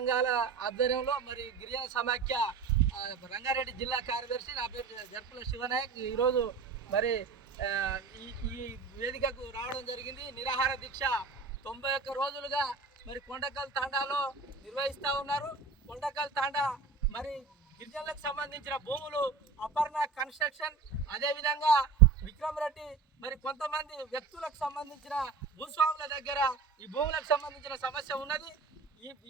సంఘాల ఆధ్వర్యంలో మరి గిరిజన సమాఖ్య రంగారెడ్డి జిల్లా కార్యదర్శి నా పేరు జర్పుల శివనాయక్. ఈరోజు మరి ఈ ఈ వేదికకు రావడం జరిగింది. నిరాహార దీక్ష తొంభై ఒక్క రోజులుగా మరి కొండకల్ తాండాలో నిర్వహిస్తూ ఉన్నారు. కొండకల్ తాండా మరి గిరిజనులకు సంబంధించిన భూములు అపర్ణ కన్స్ట్రక్షన్ అదేవిధంగా విక్రమ్ రెడ్డి మరి కొంతమంది వ్యక్తులకు సంబంధించిన భూస్వాముల దగ్గర ఈ భూములకు సంబంధించిన సమస్య ఉన్నది.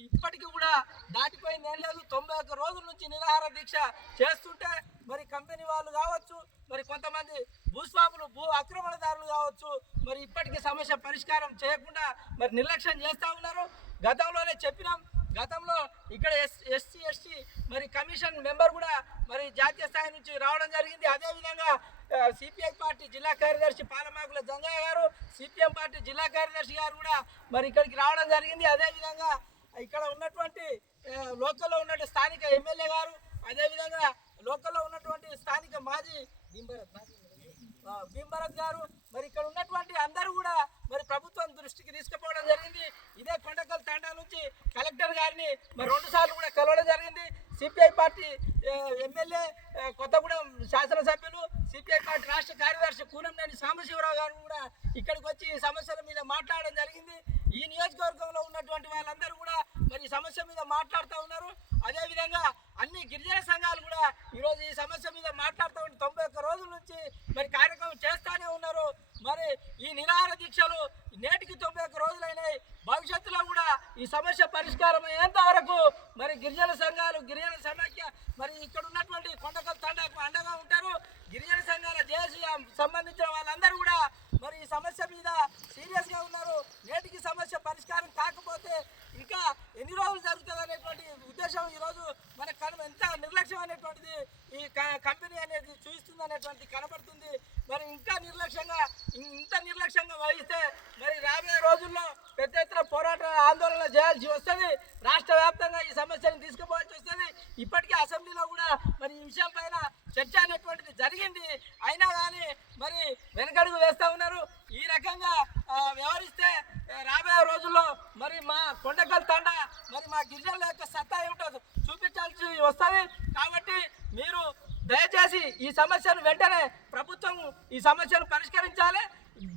ఇప్పటికీ కూడా దాటిపోయింది ఏం లేదు తొంభై ఒక్క రోజుల నుంచి నిరాహార దీక్ష చేస్తుంటే మరి కంపెనీ వాళ్ళు కావచ్చు మరి కొంతమంది భూస్వాములు భూ ఆక్రమణదారులు కావచ్చు మరి ఇప్పటికీ సమస్య పరిష్కారం చేయకుండా మరి నిర్లక్ష్యం చేస్తూ ఉన్నారు. గతంలోనే చెప్పినాం గతంలో ఇక్కడ ఎస్ ఎస్సీ ఎస్టీ మరి కమిషన్ మెంబర్ కూడా మరి జాతీయ స్థాయి నుంచి రావడం జరిగింది. అదేవిధంగా సిపిఐ పార్టీ జిల్లా కార్యదర్శి పాలమాకుల జంగయ్య గారు సిపిఎం పార్టీ జిల్లా కార్యదర్శి గారు కూడా మరి ఇక్కడికి రావడం జరిగింది. అదేవిధంగా ఇక్కడ ఉన్నటువంటి లోకల్లో ఉన్నటువంటి స్థానిక ఎమ్మెల్యే గారు అదేవిధంగా లోకల్లో ఉన్నటువంటి స్థానిక మాజీ భీంభరత్ భీంభరత్ గారు మరి ఇక్కడ ఉన్నటువంటి అందరూ కూడా మరి ప్రభుత్వం దృష్టికి తీసుకుపోవడం జరిగింది. ఇదే కొండకల్ తాండా నుంచి కలెక్టర్ గారిని మరి రెండు సార్లు కూడా కలవడం జరిగింది. సిపిఐ పార్టీ ఎమ్మెల్యే కొత్తగూడెం శాసనసభ్యులు సిపిఐ పార్టీ రాష్ట్ర కార్యదర్శి కూనంనేని సాంబశివరావు గారు కూడా ఇక్కడికి వచ్చి ఈ సమస్యల మీద మాట్లాడడం జరిగింది. ఈ నియోజకవర్గంలో ఉన్నటువంటి వాళ్ళందరూ కూడా మరి ఈ సమస్య మీద మాట్లాడుతూ ఉన్నారు. అదేవిధంగా అన్ని గిరిజన సంఘాలు కూడా ఈరోజు ఈ సమస్య మీద మాట్లాడుతూ ఉంటే తొంభై ఒక్క రోజుల నుంచి మరి కార్యక్రమం చేస్తూనే ఉన్నారు. మరి ఈ నిరాహార దీక్షలు నేటికి తొంభై ఒక్క రోజులైనాయి. భవిష్యత్తులో కూడా ఈ సమస్య పరిష్కారం అయ్యేంత వరకు మరి గిరిజన సంఘాలు గిరిజన సమాఖ్య మరి ఇక్కడ ఉన్నటువంటి కొండకల్ తండాకు అండగా ఉంటారు. గిరిజన సంఘాల జేసీ సంబంధించిన వాళ్ళందరూ కూడా మరి ఈ సమస్య మీద సీరియస్గా ఉన్నారు నేటికి సమస్య పరిష్కారం కాకపోతే ఇంకా ఎన్ని రోజులు జరుగుతుంది అనేటువంటి ఉద్దేశం ఈరోజు మన కను ఎంత నిర్లక్ష్యం అనేటువంటిది ఈ క- కంపెనీ అనేది చూపిస్తుంది అనేటువంటి కనబడుతుంది మరి ఇంకా నిర్లక్ష్యంగా ఇంత నిర్లక్ష్యంగా వహిస్తే మరి రాబోయే రోజుల్లో పెద్ద ఎత్తున పోరాట ఆందోళన చేయాల్సి వస్తుంది. రాష్ట్ర వ్యాప్తంగా ఈ సమస్యను తీసుకుపోవాల్సి వస్తుంది. ఇప్పటికే అసెంబ్లీలో కూడా మరి ఈ విషయం పైన చర్చ అనేటువంటిది జరిగింది. అయినా కానీ మరి వెనకడుగు వేస్తూ ఉన్నారు. ఈ రకంగా వ్యవహరిస్తే రాబోయే రోజుల్లో మరి మా కొండకల్ తండ మరి మా గిరిజనుల యొక్క సత్తా ఏమిటో చూపించాల్సి వస్తుంది కాబట్టి మీరు దయచేసి ఈ సమస్యను వెంటనే ప్రభుత్వం ఈ సమస్యను పరిష్కరించాలి.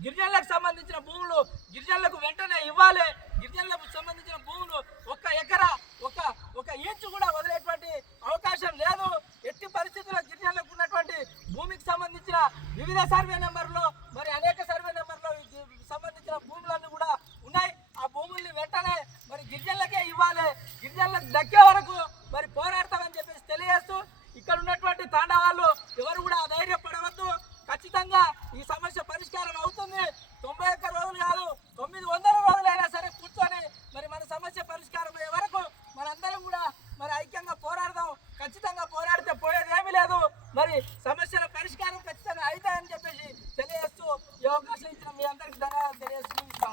గిరిజనులకు సంబంధించిన భూములు గిరిజనులకు వెంటనే ఇవ్వాలి. గిరిజనులకు సంబంధించిన భూములు ఒక ఎకరా ఒక ఒక ఇంచు కూడా వదిలేటువంటి అవకాశం లేదు. ఎట్టి పరిస్థితుల్లో గిరిజనులకు ఉన్నటువంటి భూమికి సంబంధించిన వివిధ సర్వే నెంబర్ ఈ సమస్య పరిష్కారం అవుతుంది. తొంభై ఒక్క రోజులు కాదు తొమ్మిది వందల రోజులైనా సరే కూర్చొని మరి మన సమస్య పరిష్కారం అయ్యే వరకు మనందరం కూడా మరి ఐక్యంగా పోరాడదాం. ఖచ్చితంగా పోరాడితే పోయేది ఏమీ లేదు. మరి సమస్యల పరిష్కారం ఖచ్చితంగా అవుతాయని చెప్పేసి తెలియజేస్తూ ఈ అవకాశం ఇచ్చిన మీ అందరికీ ధన్యవాదాలు తెలియజేస్తూ ఇస్తా